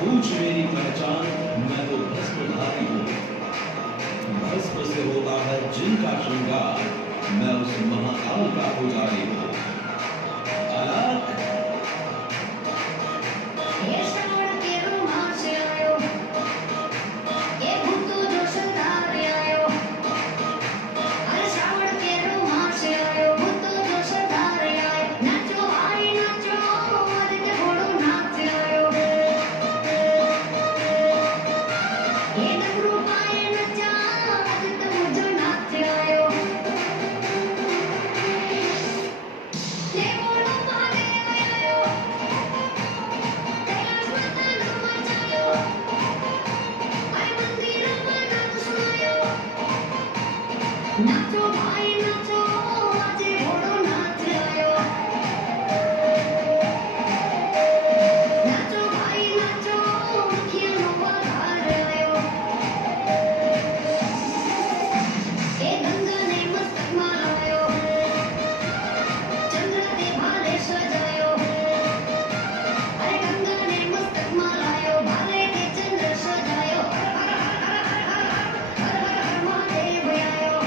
पूछ मेरी पहचान, मैं तो भस्मधारी हूँ। भस्म से होता है जिनका श्रृंगार, मैं उस महाकाल का पुजारी हूँ। अलग नाचो भाई नाचो આજે ઘોડો નાચ આવ્યો નાચો ભાઈ નાચો મુખિયાનો પગાર આવ્યો એ ગંગાને મસ્તકમાં લાવ્યો ચંદ્ર તે ભારે સજાયો અરે ગંગાને મસ્તકમાં લાવ્યો ભારે તે ચંદ્ર સજાયો મહાદેવ આવ્યો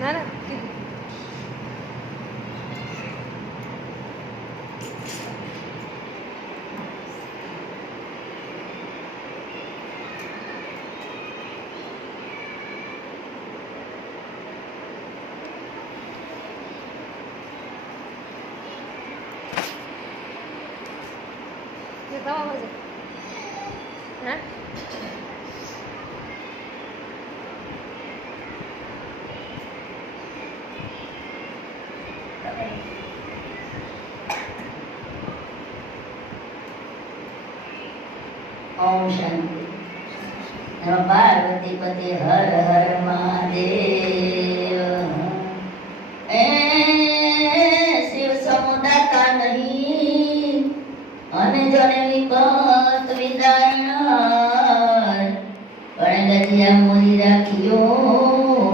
ના ના દવા મજા હા ओम शांति नमः पार्वती पते हर हर महादेव ए शिव समुदाता नहीं अने जने विपत विदारण રસિયા મોરી રાખ્યો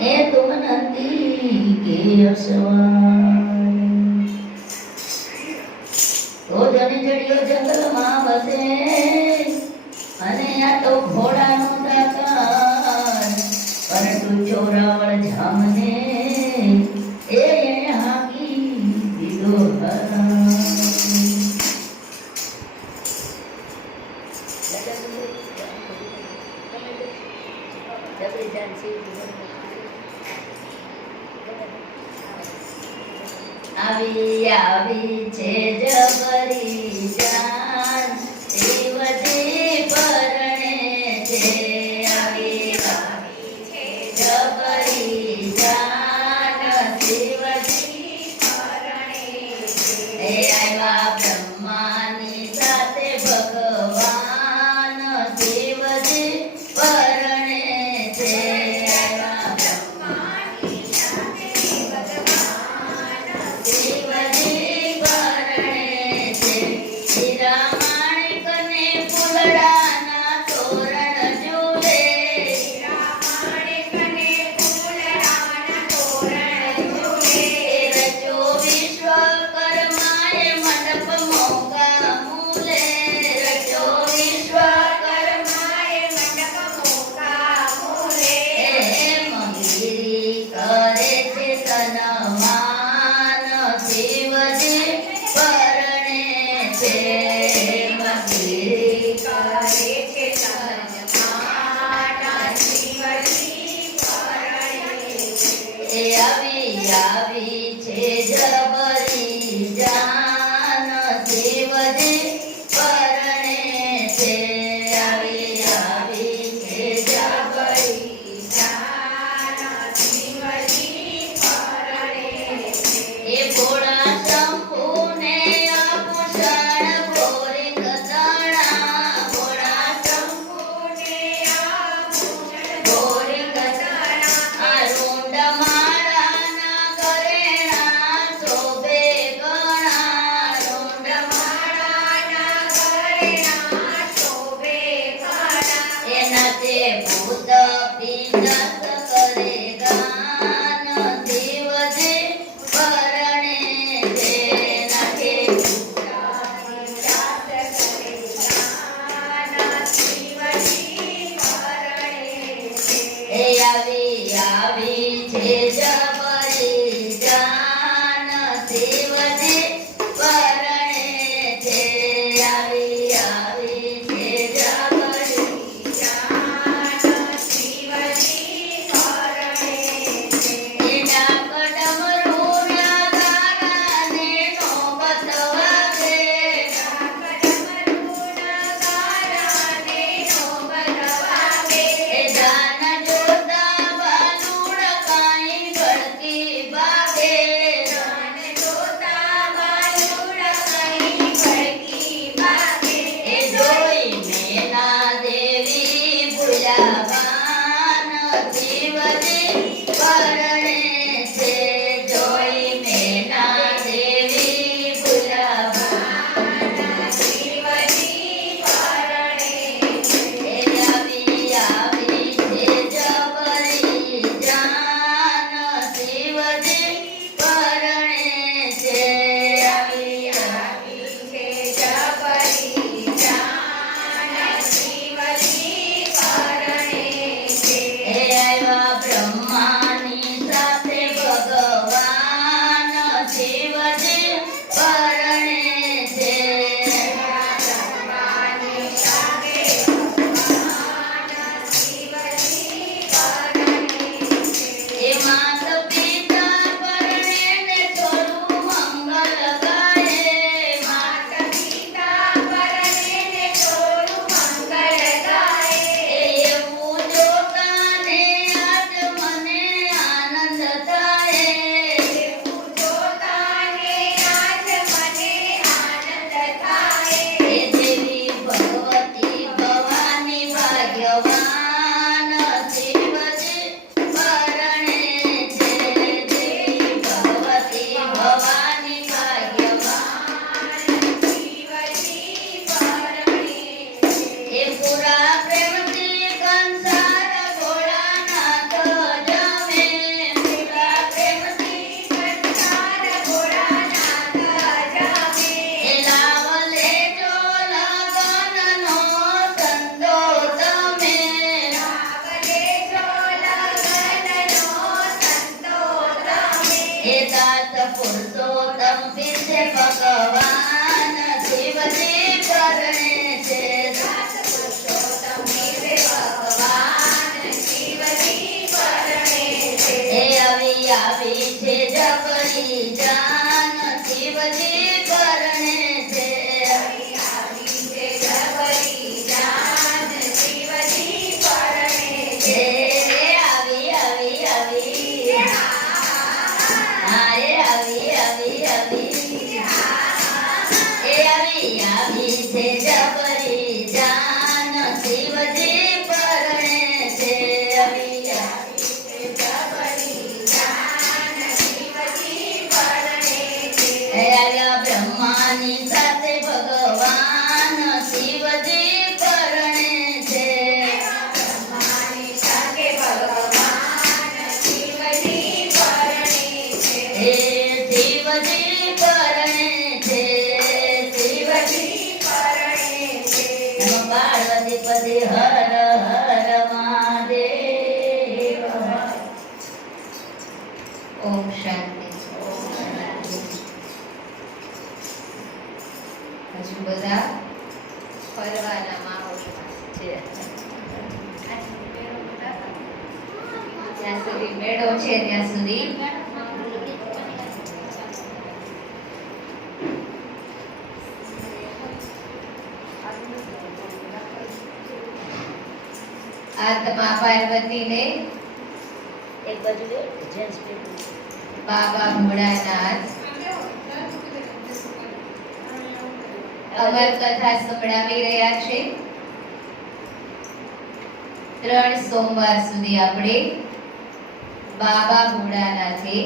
એ તુમ નંદી કે અસવાય તો જને જડિયો જંગલમાં વસે અને આ તો ઘોડાનો દાતાર પરંતુ ચોરાવળ જામને એ હાકી દીધો હરા આવી આવી છે જબરી જાન શિવજી પરણે છે આવી આવી છે જબરી જાન શિવજી પરણે છે એ આવ્યા બ્રહ્માની સાથે ભગવાન શિવજી પરણે છે આવ્યા બ્રહ્માની સાથે ભગવાન શિવજી પરણે છે હીરા માણેકને ફૂલડાના તોરણ ઝૂલે હીરા માણેકને ફૂલડાના તોરણ ઝૂલે રચો વિશ્વકર્માએ મંડપ મોગા મૂલે પાર્વતી પતિ હર હર મહાદેવ. ઓમ શાંતિ. હજુ બધા ફરવાના માહોલમાં છે. જ્યાં સુધી મેળો છે ત્યાં સુધી આત્મા પાર્વતીને એક બાજુ લે જેન્ટ્સ પેપર. બાબા ભોળાનાથ અમર કથા સંભળાવી રહ્યા છે. 3 સોમવાર સુધી આપણે બાબા ભોળાનાથે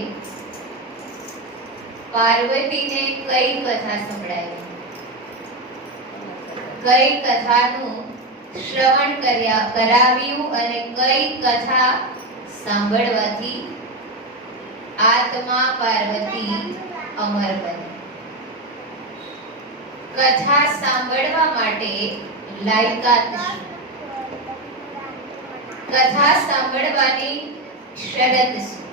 પાર્વતીને કઈ કથા સંભળાવી, કઈ કથાનું શ્રવણ કરાવ્યું અને કઈ કથા સાંભળવાથી આત્મા પાર્વતી અમર બની. કથા સાંભળવા માટે લાયકાત શું? કથા સાંભળવાની શરત શું?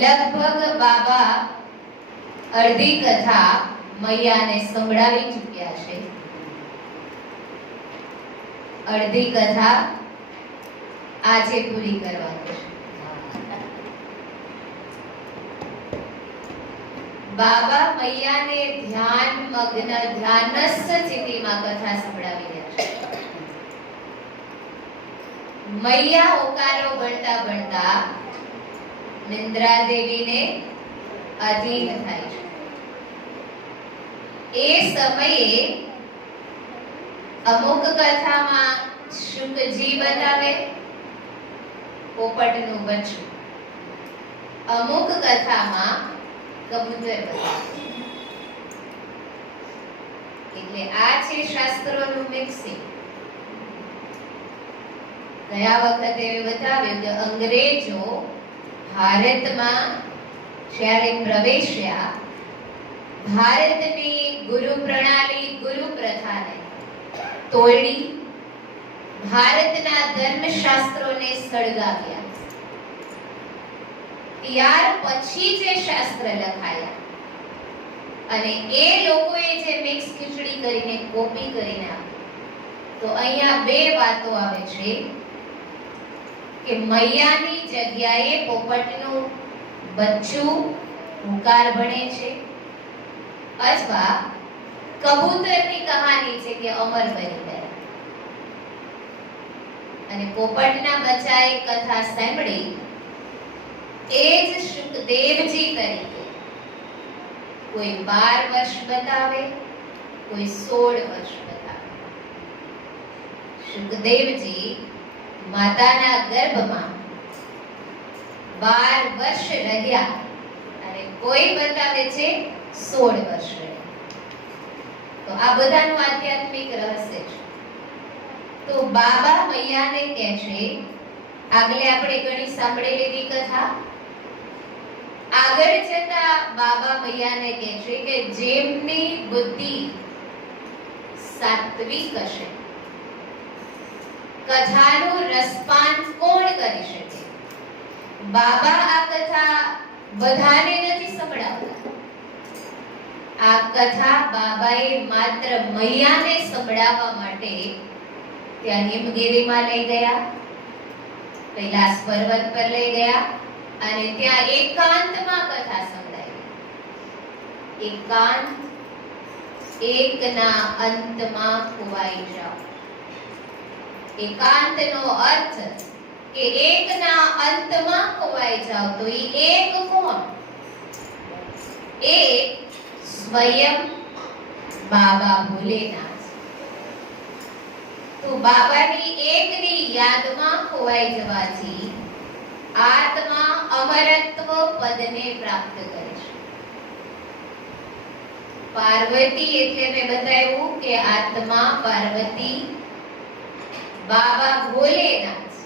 લગભગ બાબા અડધી કથા મૈયાને સંભળાવી ચૂક્યા છે. અડધી કથા આજે પૂરી કરવાની છે. બાબા મૈયાને ધ્યાનસ્થ સ્થિતિમાં કથા સંભળાવી રહ્યા છે. મૈયા ઓકારો ભણતા ભણતા નિંદ્રા દેવીને અધીન થાય છે. એ સમયે અમુક કથામાં શુકજી બતાવે પોપટનું બચ્ચું, અમુક કથામાં કબૂતર બતાવે. એટલે આ છે શાસ્ત્રોનું મિક્સિંગ. ગયા વખતે બતાવ્યું કે અંગ્રેજો ભારતમાં જ્યારે પ્રવેશ્યા, ભારતની ગુરુ પ્રણાલી, ગુરુ પ્રથાને તોડી ભારતના ધર્મશાસ્ત્રોને સળગાવ્યા. ત્યાર પછી જે શાસ્ત્ર લખાયા અને એ લોકોએ જે મિક્સ ખીચડી કરીને કોપી કરીને આપી, તો અહીંયા બે વાતો આવે છે કે મૈયાની જગ્યાએ પોપટનું બચ્ચું હુંકાર ભણે છે, અથવા કબૂતરની કહાની છે કે અમર બની ગયા અને પોપટના બચ્ચાએ કથા સાંભળી. એ જ શુકદેવજી તરીકે કોઈ 12 વર્ષ બતાવે, કોઈ 16 વર્ષ બતાવે. શુકદેવજી માતાના ગર્ભમાં 12 વર્ષ રહ્યા અને કોઈ બતાવે છે 16 વર્ષ રહ્યા. તો આ બધાનું આધ્યાત્મિક રહસ્ય છે. તો બાબા મૈયાને કહે છે, આગળ આપણે ઘણી સાંભળી લીધી કથા, આગળ જતા બાબા મૈયાને કહે છે કે જેમની બુદ્ધિ સાત્વિક હશે, કથાનું રસપાન કોણ કરી શકે? બાબા આ કથા બધાને નથી સંભળાવતા. આ કથા બાબાએ માત્ર મૈયાને સંભળાવવા માટે ત્યાં હિમગીરીમાં લઈ ગયા, કૈલાસ પર્વત પર લઈ ગયા અને ત્યાં એકાંતમાં કથા સંભળાવી. એકાંત, એકના અંતમાં ખોવાઈ જાઓ. એકાંતનો અર્થ કે એકના અંતમાં ખોવાઈ જાઓ. તો એ એક કોણ? એક સ્વયં બાબા ભોલેનાથ. તો બાબાની એકની યાદમાં ખોવાઈ જવાથી આત્મા અમરત્વ પદને પ્રાપ્ત કરે છે. પાર્વતી એટલે મેં બતાવ્યું કે આત્મા પાર્વતી, બાબા ભોલેનાથ,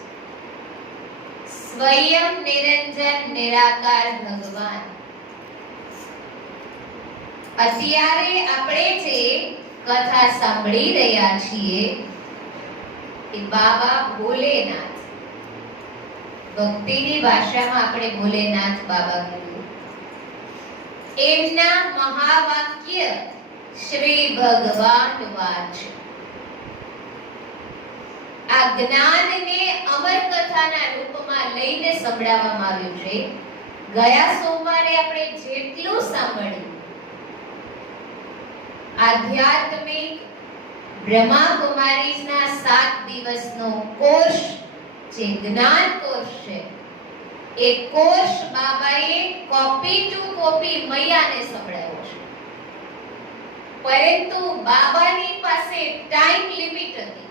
સ્વયં નિરંજન નિરાકાર ભગવાન. અત્યારે આપણે જે કથા સાંભળી રહ્યા છીએ એ બાબા ભોલેનાથ, ભક્તિની ભાષામાં આપણે ભોલેનાથ બાબા કહીએ, એમના મહાવાક્ય શ્રી ભગવાન વાચ. આ જ્ઞાનને અમર કથાના રૂપમાં લઈને સંભળાવવામાં આવ્યું છે. ગયા સોમવારે આપણે જેટલું સાંભળ્યું આધ્યાત્મિક બ્રહ્માકુમારીઝના 7 દિવસનો કોર્સ, જે જ્ઞાન કોર્સ છે, એ કોર્સ બાબાએ કોપી ટુ કોપી મૈયાને સંભળાવ્યો છે. પરંતુ બાબાની પાસે ટાઈમ લિમિટ હતી.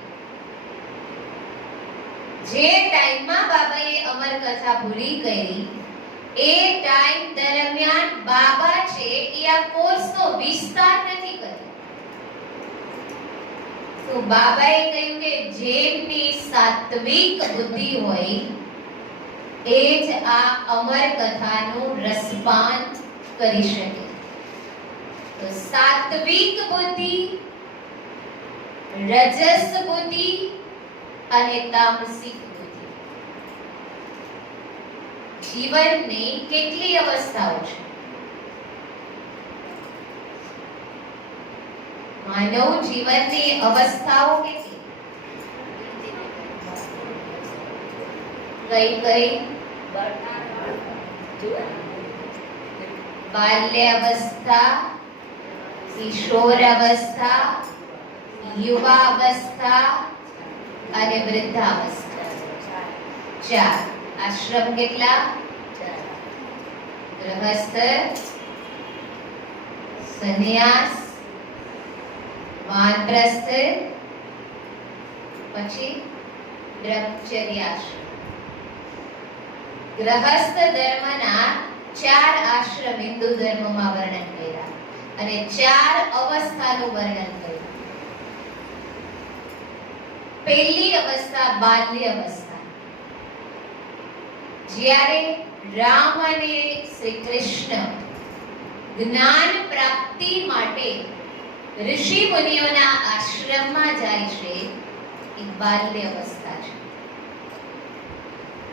જે ટાઈમમાં બાબાએ અમર કથા પૂરી કરી એ ટાઈમ દરમિયાન બાબા છે એ આ કોર્સનો વિસ્તાર નથી કર્યો. તો બાબાએ કહ્યું કે જેમની સાત્વિક બુદ્ધિ હોય એ જ આ અમર કથાનું રસપાન કરી શકે. તો સાત્વિક બુદ્ધિ, રજસ બુદ્ધિ અને તામસિક બુદ્ધિ, જીવનની કેટલી અવસ્થાઓ છે? માનવ જીવનની અવસ્થાઓ કેટલી? કઈ કઈ? બાલ્યાવસ્થા, કિશોરાવસ્થા, યુવાવસ્થા અને વૃદ્ધાવસ્થા. 4 આશ્રમ કેટલા? ગૃહસ્થ, સંન્યાસ, વાનપ્રસ્થ, પછી બ્રહ્મચર્યાશ્રમ. ગૃહસ્થ ધર્મના 4 આશ્રમ હિન્દુ ધર્મમાં વર્ણન કર્યા અને 4 અવસ્થાનું વર્ણન કર્યું. પહેલી અવસ્થા બાલ્ય અવસ્થા, જ્યારે રામ અને શ્રી કૃષ્ણ જ્ઞાન પ્રાપ્તિ માટે ઋષિ મુનિઓના આશ્રમમાં જાય છે, એ બાલ્ય અવસ્થા છે.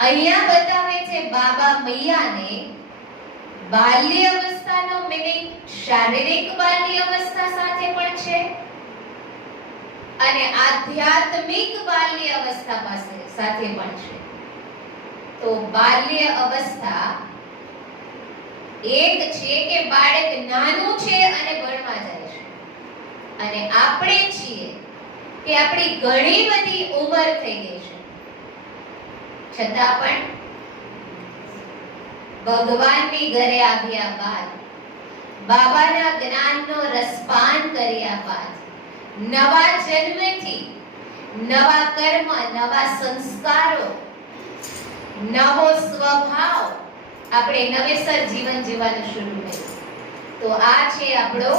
અહીંયા બતાવે છે બાબા મૈયાને બાલ્ય અવસ્થાનો મીનિંગ શારીરિક બાલ્ય અવસ્થા સાથે પણ છે અને આધ્યાત્મિક બાલ્ય અવસ્થા સાથે પણ છે. તો બાલ્ય અવસ્થા એક છે કે બાળક નાનું છે અને ભણવા જાય છે, અને આપણે છીએ કે આપણી ઘણી બધી ઉંમર થઈ ગઈ છે, છતાં પણ ભગવાનની ઘરે આવ્યા બાદ, બાબાના જ્ઞાનનો રસપાન કર્યા બાદ, નવા જન્મથી નવા કર્મ, નવા સંસ્કારો, નવો સ્વભાવ, આપણે નવેસર જીવન જીવવાનું શરૂ કર્યું. તો આ છે આપણો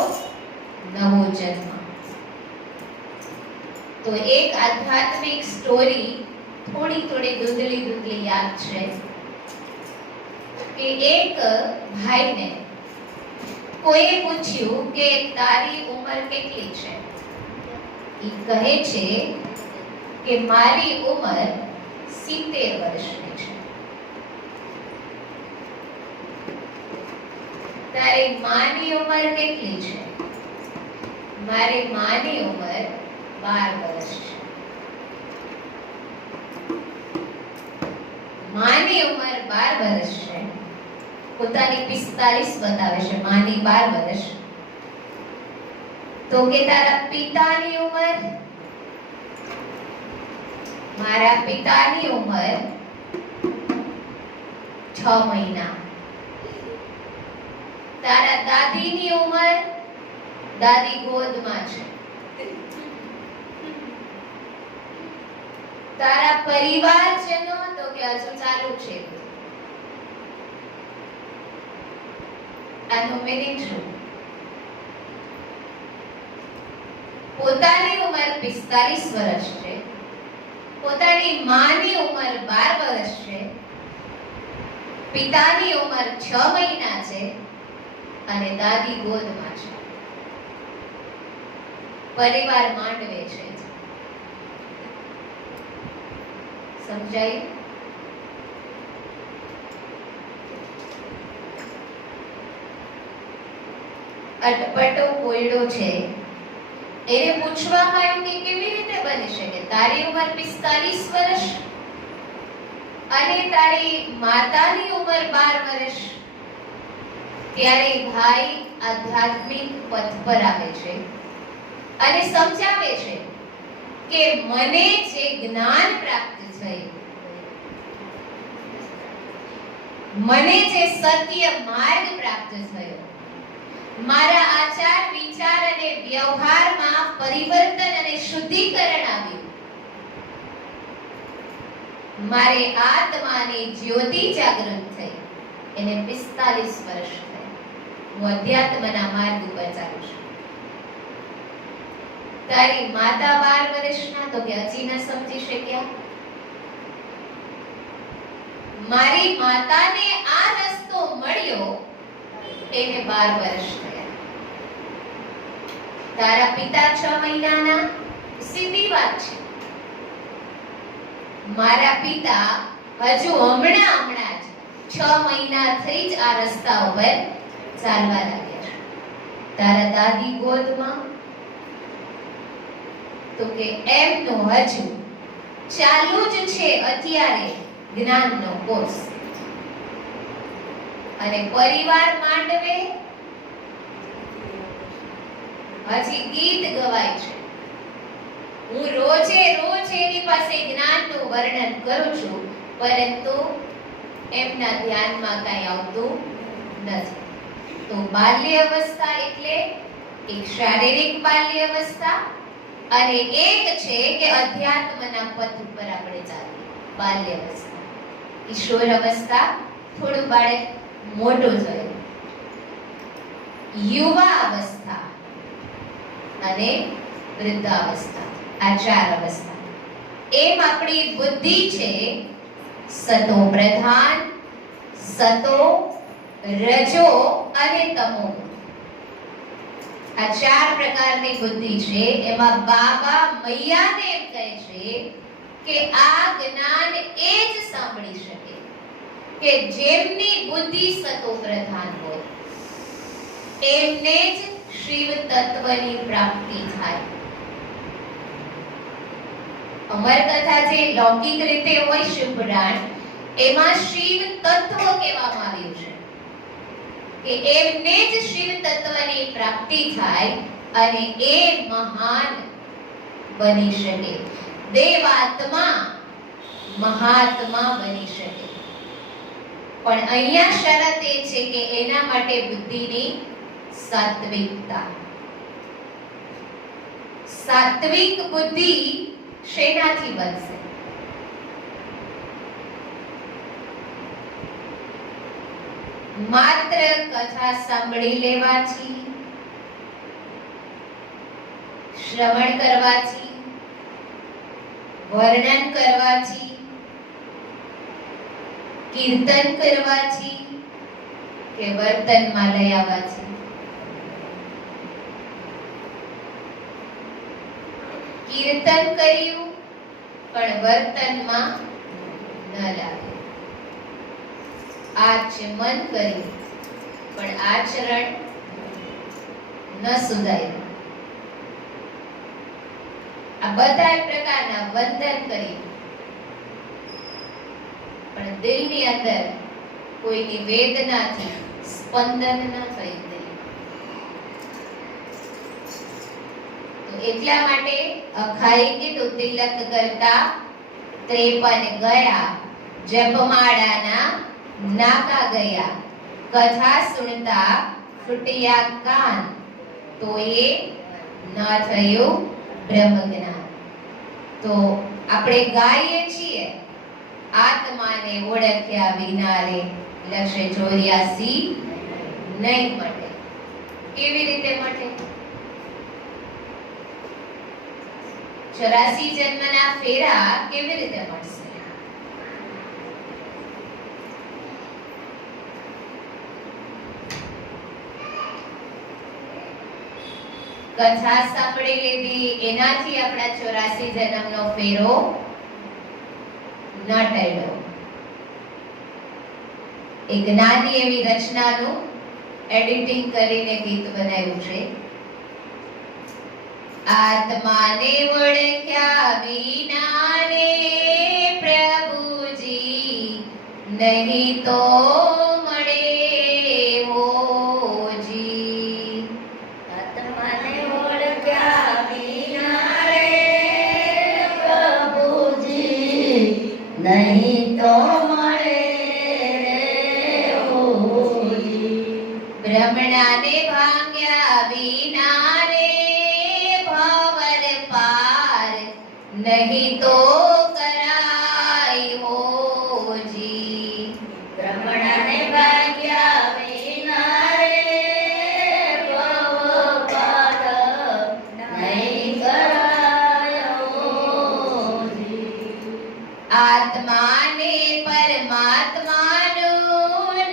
નવો જન્મ. તો એક આધ્યાત્મિક સ્ટોરી થોડી ધૂંધળી યાદ છે કે એક ભાઈને કોઈએ પૂછ્યું કે તારી ઉંમર કેટલી છે? એ કહે છે કે મારી ઉંમર 70 વર્ષની છે. તારી માની ઉંમર કેટલી છે? મારી માની ઉંમર 12 વર્ષ છે. માની ઉંમર 12 વર્ષ છે, પોતાની 45 બતાવે છે, માની 12 વર્ષ. તો કે તારા પિતાની ઉંમર? મારા પિતાની ઉંમર 6 મહિના. તારા દાદીની ઉંમર? દાદી ગોદમાં છે. તારા પરિવારજનો? તો કે હજુ ચાલુ છે. આનો મીનિંગ શું? પોતાની ઉંમર 45 વર્ષ છે, પોતાની માની ઉંમર 12 વર્ષ છે, પિતાની ઉંમર 6 મહિના છે અને દાદી ગોદમાં છે. પરિવાર માંડવે છે. સમજાયું? અટપટો કોયડો છે, એને પૂછવામાં આવ્યું કે કેવી રીતે બની શકે તારી ઉંમર 45 વર્ષ અને તારી માતાની ઉંમર 12 વર્ષ? ત્યારે ભાઈ આધ્યાત્મિક પથ પર આવે છે અને સમજાવે છે કે મને જે જ્ઞાન પ્રાપ્ત થયું, મને જે સત્ય માર્ગ પ્રાપ્ત થયો, મારા આચાર વિચાર અને વ્યવહારમાં પરિવર્તન અને શુદ્ધિકરણ આવ્યું, મારે આત્માની જ્યોતિ જાગૃત થઈ, એને 45 વર્ષ થયા. હું અધ્યાત્મના માર્ગ ઉપર ચાલું છું. તારી માતા 12 વર્ષના, તો કે હજી ન સમજી શક્યા? મારી માતાને આ રસ્તો મળ્યો એને 12 વર્ષ થયા. તારા પિતા 6 મહિનાના, સીધી વાત છે. મારા પિતા હજુ હમણાં જ 6 મહિના થઈ જ આ રસ્તા ઉપર ચાલવા લાગ્યા છે. તારા દાદી ગોદમાં, તો કે એમનો હજુ ચાલુ જ છે અત્યારે જ્ઞાનનો કોર્સ. અને પરિવાર માંડવે હજી ગીત ગવાય છે. હું રોજે રોજ એની પાસે જ્ઞાનનું વર્ણન કરું છું, પરંતુ એમના ધ્યાનમાં કાંઈ આવતું નથી. તો બાલ્ય અવસ્થા એટલે એક શારીરિક બાલ્ય અવસ્થા અને એક છે કે અધ્યાત્મના પથ ઉપર આપણે ચાલીએ, બાલ્ય અવસ્થા. કિશોર અવસ્થા થોડું બાળક મોટું થયું, યુવા અવસ્થા અને વૃદ્ધાવસ્થા, આ 4 અવસ્થા. એમ આપણી બુદ્ધિ છે સતો પ્રધાન, સતો, રજો અને તમો. આ 4 પ્રકારની બુદ્ધિ છે. એમાં બાબા મૈયાને એમ કહે છે કે આ જ્ઞાન એ જ સાંભળી શકે કે જેમની બુદ્ધિ સતો પ્રધાન હોય, એમને જ શિવ તત્વની પ્રાપ્તિ થાય. અમર કથા જે લૌકિક રીતે હોય શિવપુરાણ, એમાં શિવ તત્વ કહેવામાં આવ્યું છે કે એમને જ શિવ તત્વની પ્રાપ્તિ થાય અને એ મહાન બની શકે, દેવાત્મા મહાત્મા બની શકે. પણ અહીંયા શરત એ છે કે એના માટે બુદ્ધિની સાત્વિકતા. સાત્વિક બુદ્ધિ શેનાથી બનશે? માત્ર કથા સાંભળી લેવાથી, શ્રવણ કરવાથી, વર્ણન કરવાથી, કીર્તન કરવાથી કે વર્તનમાં લઈ આવવાથી? કીર્તન કર્યું પણ વર્તનમાં ન લાગ્યું, આચમન કર્યું પણ આચરણ ન સુધાર્યું, આ બધા પ્રકારના વંદન કર્યું પણ દિલની અંદર કોઈની વેદનાથી સ્પંદન ન થયું. એટલા માટે અખાઈ કીધું તિલક કરતા 53 ગયા, જપમાળાના નાકા ગયા, કથા સુણતા ફૂટ્યા કાન, તો એ ન થયું બ્રહ્મ જ્ઞાન. તો આપણે ગાઈએ છીએ આત્માને ઓળખ્યા વિના રે લક્ષે 84 નહીં મટે. કેવી રીતે મટે? 84 જન્મના ફેરા કેવી રીતે મળશે? કથા સાંભળી લીધી, એનાથી આપણા 84 જન્મનો ફેરો ન ટળ્યો. એક નાની એવી રચનાનું એડિટિંગ કરીને ગીત બનાવ્યું છે. આત્માને ઓળખ્યા વિના રે પ્રભુજી નહીં તો મળે હોજી. આત્માને ઓળખ્યા વિના રે પ્રભુજી નહીં તો મળે રે હોજી. ભ્રમણાને ભાંગ્યા વિના રે ભવર પાર નહીં તો કરાય હોજી. ભ્રમણાને ભાગ્યા વિના રે ભવ પાર નહીં કરાય હોજી. આત્માને પરમાત્માનું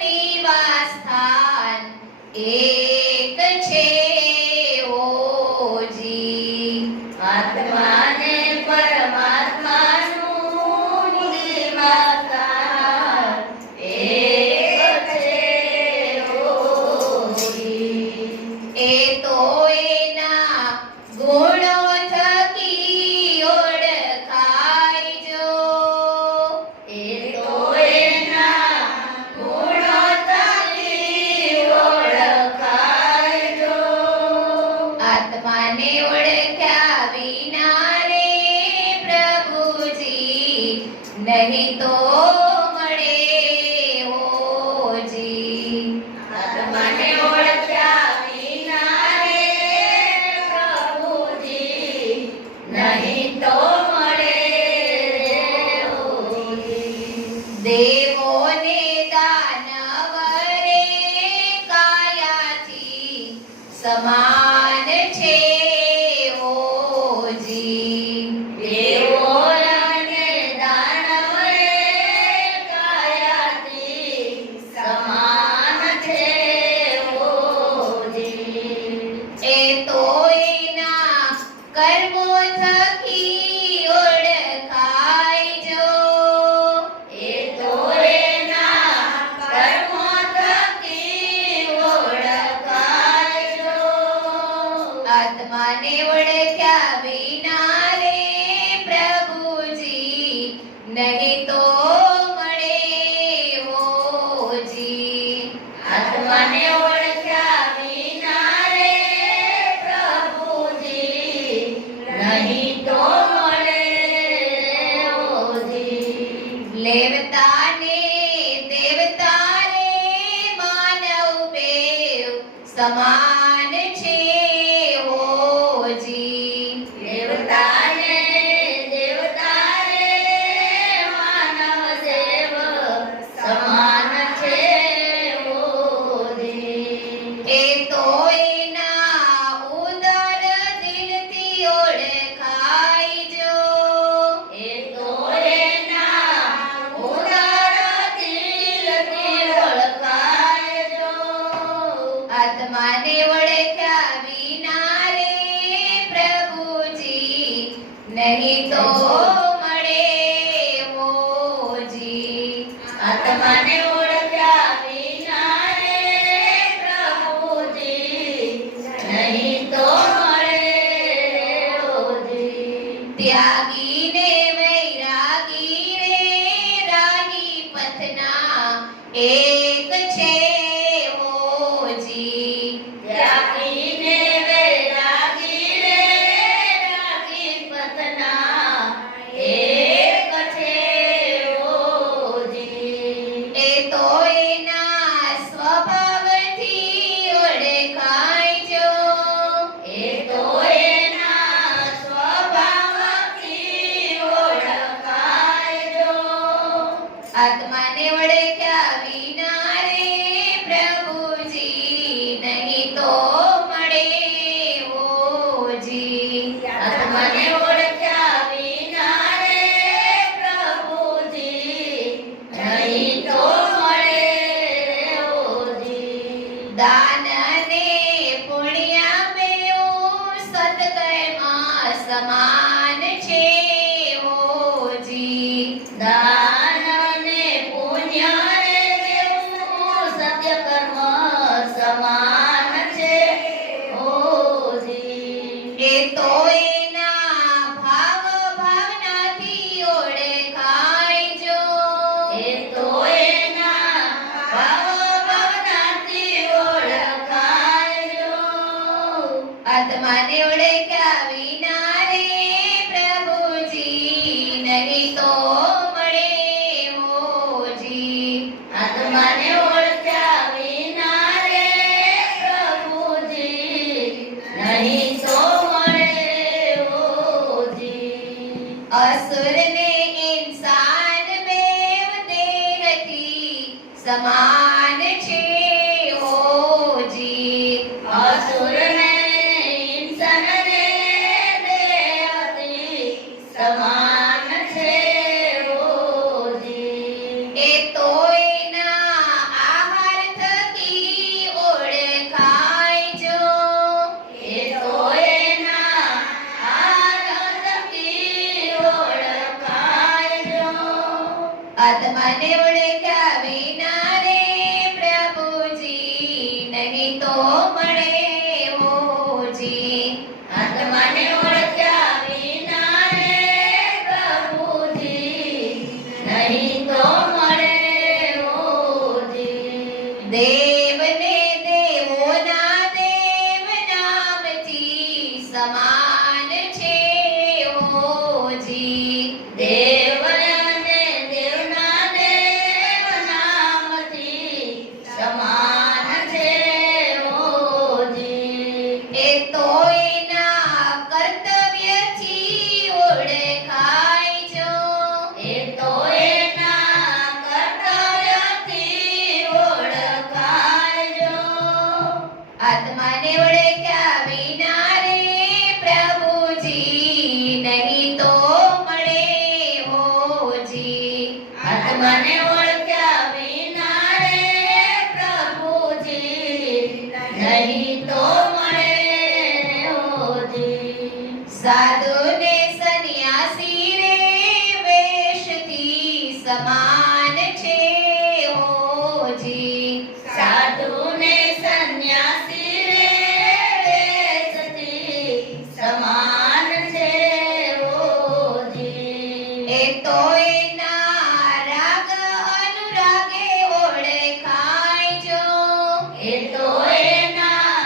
નિવાસ સ્થાન એક છે હોજી. આત્માને પરમાત્માનું નિવાસસ્થાન એક છે હોજી. એ તો એના ગુણો થકી ઓળખાય જો. એ તો એના ગુણો થકી ઓળખાય જો. આત્માને ઓળખ્યા વિના રે પ્રભુજી નહીં તો મળે હોજી. આત્માને ઓળખ્યા વિના રે પ્રભુજી નહીં તો મળે રે હોજી. દેવોને દાનવ રે કાયાથી સમાન છે હોજી. દેવો અને દાનવ રે કાયાથી સમાન છે હોજી. એ તો એના કર્મો થકી ઓળખાય જો. એ તો એના કર્મો થકી ઓળખાય જો. આત્માને ઓળખ્યા વિના રે પ્રભુજી નહીં તો મળે હોજી. આત્માને ઓળખ્યા વિના રે પ્રભુજી નહીં તો મળે હોજી. લેવતાને દેવતા રે માનવ બેવ સમાન છે હોજી. દેવતાને દેવતા રે માનવ દેવ સમાન છે હોજી. એ તો એના ઉદર દિલથી ઓળખાય જો. એ તો એના ઉદાર દિલથી ઓળખાય જો. આત્માને ઓળખ્યા વિના રે પ્રભુજી નહીં તો મળે હોજી. આત્માને ઓળખ્યા વિના રે પ્રભુજી નહીં તો મળે હોજી. ત્યાગીને વૈરાગી રે રાહી પથના એક છે હોજી. ત્યાગીને વૈરાગી રે રાગી પતના એક છે હોજી. એ તો એના સ્વભાવથી ઓળખાય જો. એ તો એના સ્વભાવથી ઓળખાય જો. આત્માને ઓળખ્યા વિના રે પ્રભુજી નહીં તો મળે હોજી. આત્માને ઓળખ્યા વિના રે પ્રભુજી નહીં તો મળે હોજી. દાનને પુણ્ય મેં असुर ने इंसान में देहती समान छे होजी। असुर ने इंसान ने देहती समान छे होजी। ए तो एना आहार थकी ओळखाय जो। એ તો એના આનંદથી ઓળખાયજો। આત્માને ઓળખ્યા વિના રે પ્રભુજી નહીં તો મળે હોજી। આત્માને ઓળખ્યા વિના રે પ્રભુજી નહીં તો મળે હોજી। દેવને દેવોના દેવ નામથી સમાન છે હોજી। દેવને દેવના દેવ નામથી સમાન છે હોજી। એ તો એના કર્તવ્યથી ઓળખાય જો। એ તો એના કર્તવ્યથી ઓળખાયજો। આત્માને ઓળખ્યા વિના રે પ્રભુજી નહીં તો મળે હોજી। આત્માને ઓળખ્યા વિના રે પ્રભુજી નહીં તો મળે હોજી। સાધુને સંન્યાસી રે વેશથી સમાન છે હોજી। સાધુને સંન્યાસી રે વેશથી સમાન છે હોજી। એ તો એના રાગ અનુરાગે ઓળખાય જો। એ તો એના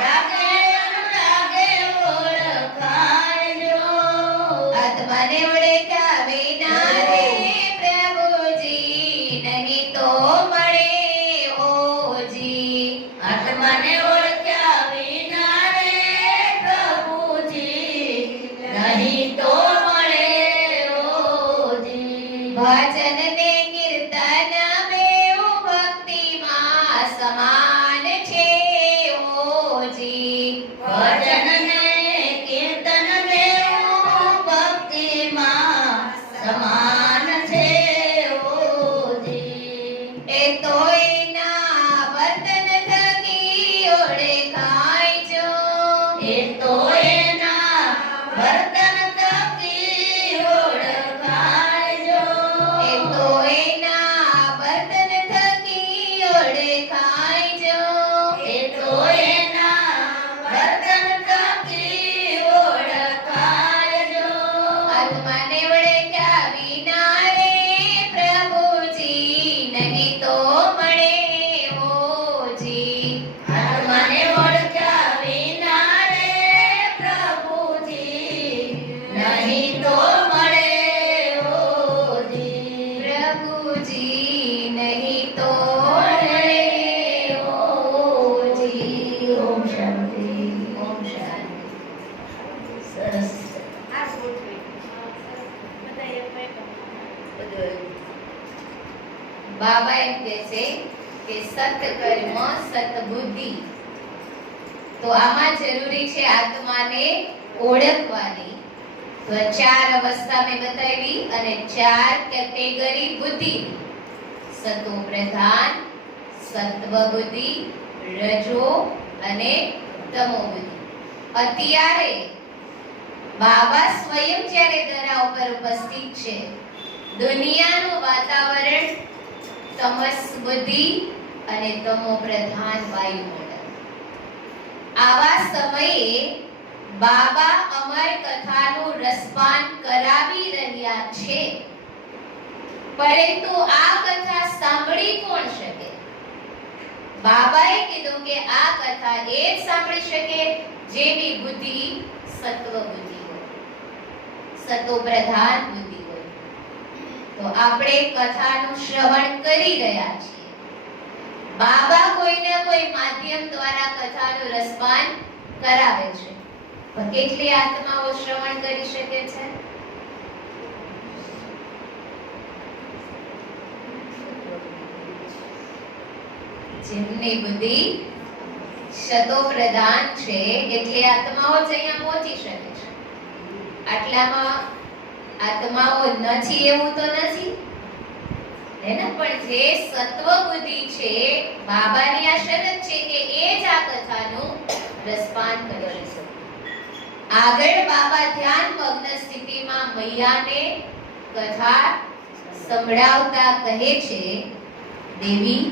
રાગે અનુરાગે ઓળખાયજો। આત્માને ઓળખ્યા વિના રે પ્રભુજી નહીં તો મળે હોજી। આત્માને ઓળખ્યા વિના રે પ્રભુજી નહીં તો મળે હોજી। ભજન ને કીર્તન બેઉ ભક્તિમાં સમાન છે હોજી। ભજન ને કીર્તન બેઉ ભક્તિમાં સમાન છે હોજી। એ તો એના વર્તન થકી ઓળખાય જો। એ તો એના વર્તન થકી ઓળખાયજો। એ તો એના વર્તન થકી ઓળખાય જો। એ તો એના વર્તન થકી ઓળખાયજો। આત્માને ઓળખ્યા વિના રે પ્રભુજી નહીં તો મળે હોજી। આત્માને ઓળખ્યા વિના રે પ્રભુજી નહીં તો મળે હોજી। પ્રભુજી નહીં તો મળે હોજી। ઓમ શાંતિ। ઓમ શાંતિ। સરસ। બાબા એમ કહે છે કે સત કર્મ સત બુદ્ધિ। તો આમાં જરૂરી છે આત્માને ઓળખવાની। તો આ ચાર અવસ્થા મેં બતાવી અને ચાર કેટેગરી બુદ્ધિ, સતો પ્રધાન, સત્વ બુદ્ધિ, રજો અને તમો બુદ્ધિ। અત્યારે બાબા સ્વયં જ્યારે ધરા ઉપર ઉપસ્થિત છે, દુનિયાનું વાતાવરણ તમસ બુદ્ધિ અને તમો પ્રધાન વાયુમંડળ। આવા સમયે બાબા અમર કથાનું રસપાન કરાવી રહ્યા છે, પરંતુ આ કથા સાંભળી કોણ શકે? બાબાએ કીધું કે આ કથા એ જ સાંભળી શકે જેની બુદ્ધિ સત્વ બુદ્ધિ હોય, સતો પ્રધાન બુદ્ધિ હોય। તો આપણે કથાનું શ્રવણ કરી રહ્યા છીએ। બાબા કોઈને કોઈ માધ્યમ દ્વારા કથાનું રસપાન કરાવે છે, પણ કેટલી આત્માઓ શ્રવણ કરી શકે છે? જેમની બુદ્ધિ શતોપ્રધાન છે એટલે આત્માઓ જ અહીંયા પહોંચી શકે છે. આટલામાં આત્માઓ નથી એવું તો નથી એને, પણ જે સત્વ બુદ્ધિ છે, બાબાની આ શરત છે કે એ જ આ કથાનું રસપાન કરી શકે. આગળ બાબા ધ્યાન મગ્ન સ્થિતિમાં મૈયાને કથા સંભળાવતા કહે છે, દેવી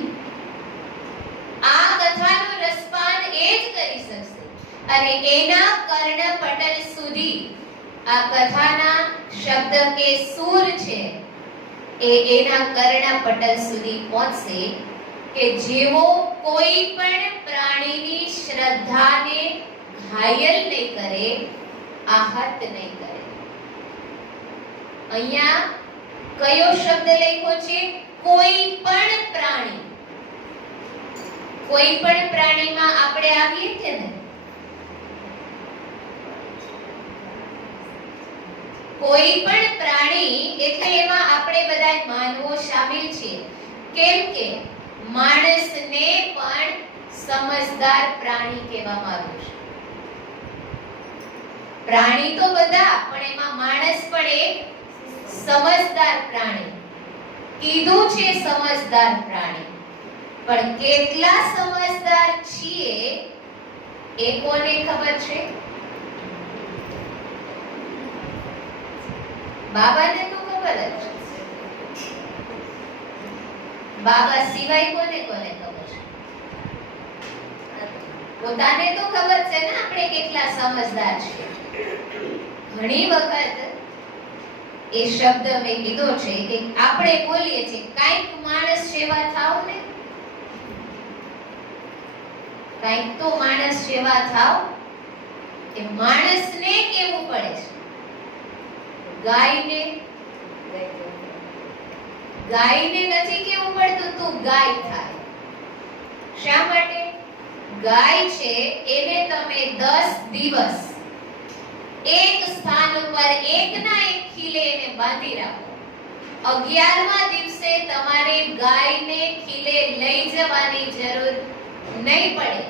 આ કથાનું રસપાન એ જ કરી શકશે અને એના કર્ણપટલ સુધી આ કથાના શબ્દ કે સૂર છે એ એના કર્ણપટલ સુધી પહોંચશે કે જેવો કોઈ પણ પ્રાણીની શ્રદ્ધાને ઘાયલ નહીં કરે, આહત નહીં કરે. અહીંયા કયો શબ્દ લખ્યો છે? કોઈ પણ પ્રાણી. કોઈ પણ પ્રાણીમાં આપણે આવીએ કે ને, કોઈ પણ પ્રાણી એટલે એમાં આપણે બધા માનવો શામિલ છીએ. કેમ કે માણસને પણ સમજદાર પ્રાણી કહેવામાં આવ્યું છે. પ્રાણી તો બધા, પણ એમાં માણસ પણ એક સમજદાર પ્રાણી કીધું છે. સમજદાર પ્રાણી, પણ કેટલા સમજદાર છીએ એ કોને ખબર છે? બાબાને તો ખબર જ છે. બાબા સિવાય કોને કોને ખબર છે? પોતાને તો ખબર છે ને આપણે કેટલા સમજદાર છીએ. ઘણી વખત એ શબ્દ મેં કીધો છે કે આપણે બોલીએ છીએ કાંઈક માણસ જેવા થાવ ને, કાંઈક તો માણસ જેવા થાવ. એ માણસને કેવું પડે છે? ગાયને નથી કેવું પડતું તું ગાય થાય. શા માટે? ગાય છે એને તમે 10 દિવસ એક સ્થાન ઉપર એકના એક ખીલે એને બાંધી રાખો. 11મા દિવસે તમારે ગાયને ખીલે લઈ જવાની જરૂર નહીં પડે.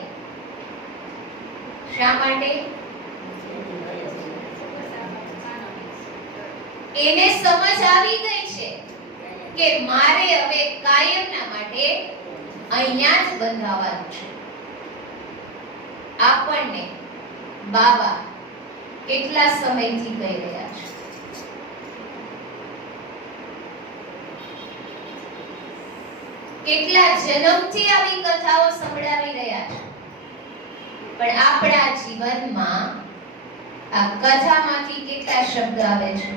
શા માટે? એને સમજ આવી ગઈ છે કે મારે હવે કાયમના માટે અહીંયા જ બંધાવાનું છે. આપણને બાબા કેટલા સમયથી કહી રહ્યા છે? કેટલા જન્મથી આવી કથાઓ સંભળાવી રહ્યા છે, પણ આપણા જીવનમાં આ કથામાંથી કેટલા શબ્દ આવે છે?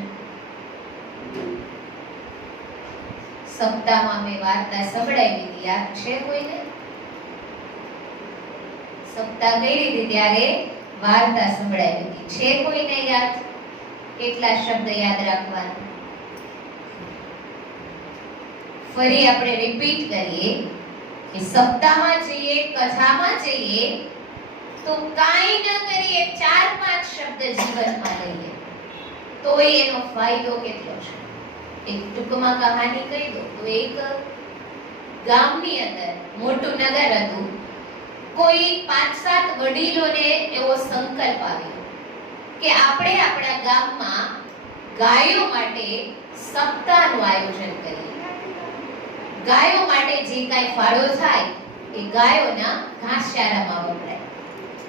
સપ્તાહમાં મેં વાર્તા સંભળાવી હતી, યાદ છે કોઈને? સપ્તાહ કરી હતી ત્યારે વાર્તા સંભળાવી હતી. છે કોઈને યાદ? કેટલા શબ્દ યાદ રાખવાના? ફરી આપણે રિપીટ કરીએ કે સપ્તાહમાં જઈએ, કથામાં જઈએ તો કાંઈ ન કરીએ 4-5 શબ્દ જીવનમાં લઈએ તો એનો ફાયદો કેટલો છે? એક ટૂંકમાં કહાની કહી દો તો એક ગામની અંદર મોટું નગર હતું. કોઈ 5-7 વડીલોને એવો સંકલ્પ આવ્યો કે આપણે આપણા ગામમાં ગાયો માટે સપ્તાહનું આયોજન કરીએ. ગાયો માટે જે કાંઈ ફાળો થાય એ ગાયોના ઘાસચારામાં વપરાય.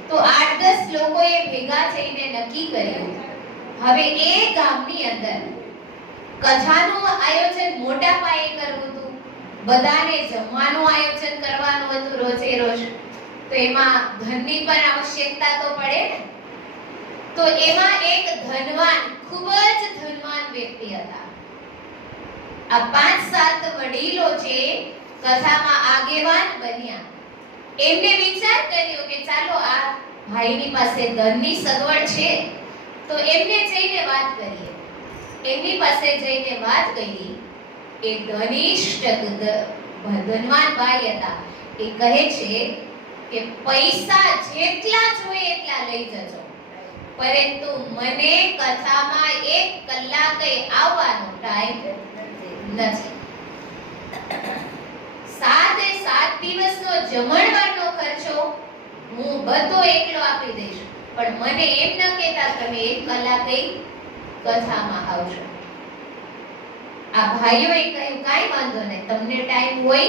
તો 8-10 લોકોએ ભેગા થઈને નક્કી કર્યું હવે એ ગામની અંદર કથાનું આયોજન મોટા પાયે કરવું હતું. બધાને જમવાનું આયોજન કરવાનું હતું રોજે રોજ. તો એમાં ધનની પણ આવશ્યકતા તો પડે ને. તો એમાં એક ધનવાન, ખૂબ જ ધનવાન વ્યક્તિ હતા. આ 5-7 વડીલો જે કથામાં આગેવાન બન્યા, એમને વિચાર કર્યો કે ચાલો આ ભાઈની પાસે ધનની સગવડ છે તો એમને જઈને વાત કરીએ. એમની પાસે જઈને વાત કરી. એ ધનિષ્ઠ ધનવાન ભાઈ હતા. એ કહે છે કે પૈસા જેટલા જોઈએ એટલા લઈ જજો, પરંતુ મને કથામાં 1 કલાકે આવવાનો ટાઈમ નથી. 7 દિવસનો દિવસનો જમણવારનો ખર્ચો હું બધો એકલો આપી દઈશ, પણ મને એમ ન કહેતા તમે 1 કલાકે કથામાં આવજો. આ ભાઈઓએ કહ્યું કાંઈ વાંધો નહીં, તમને ટાઈમ હોય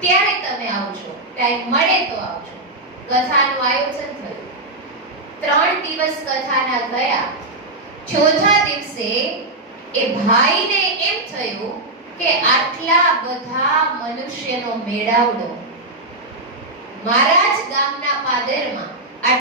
ત્યારે તમે આવજો, ટાઈમ મળે તો આવજો. કથાનું આયોજન થયું. 3 દિવસ કથાના ગયા. ચોથા દિવસે એ ભાઈને એમ થયું કે આટલા બધા મનુષ્યનો મેળાવડો મારા જ ગામના પાદરમાં